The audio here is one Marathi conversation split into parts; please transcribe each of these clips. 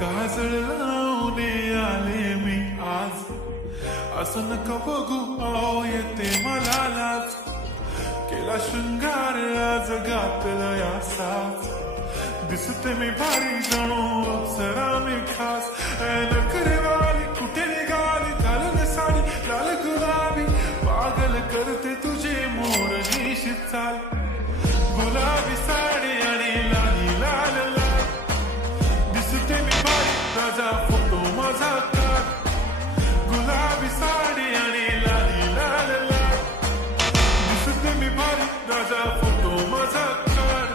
काजळ लावणे आले मी आज, असं नका बघू आओ येते मला लाज. केला शृंगार आज घातलं यासाच, दिसते मी भारी जणू अप्सरा मी खास. नखरेवाली कुठे निघाली घालून साडी लाल गुलाबी, पागल करते तुझे मोर निशित चाल. गुलाबी साडी आणि लाली लाल लाल, दिसते मी भारी राजा फोटो माझा काढ. गुलाबी साडी आणि लाली लाल लाल, दिसते मी भारी राजा फोटो माझा काढ.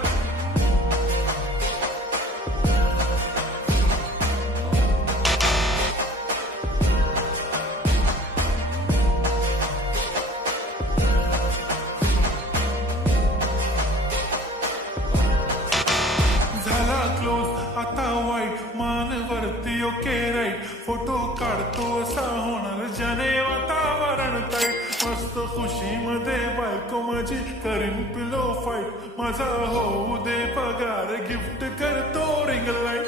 झाला क्लोज आता वाईट, मान वरती ओके राईट. फोटो काढतो असा होणार ज्याने वातावरण टाईट. मस्त खुशी मध्ये बायको माझी करीन पिलो फाईट. माझा होऊ दे पगार गिफ्ट करतो रिंग लाईट.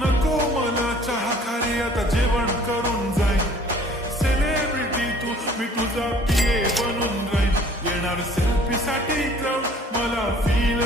नको मला चहा खारी आता जेवण करून जाईन. सेलिब्रिटी तू मी तुझा पिये बनून राहीन. येणार सेल्फी साठी क्राऊड मला फील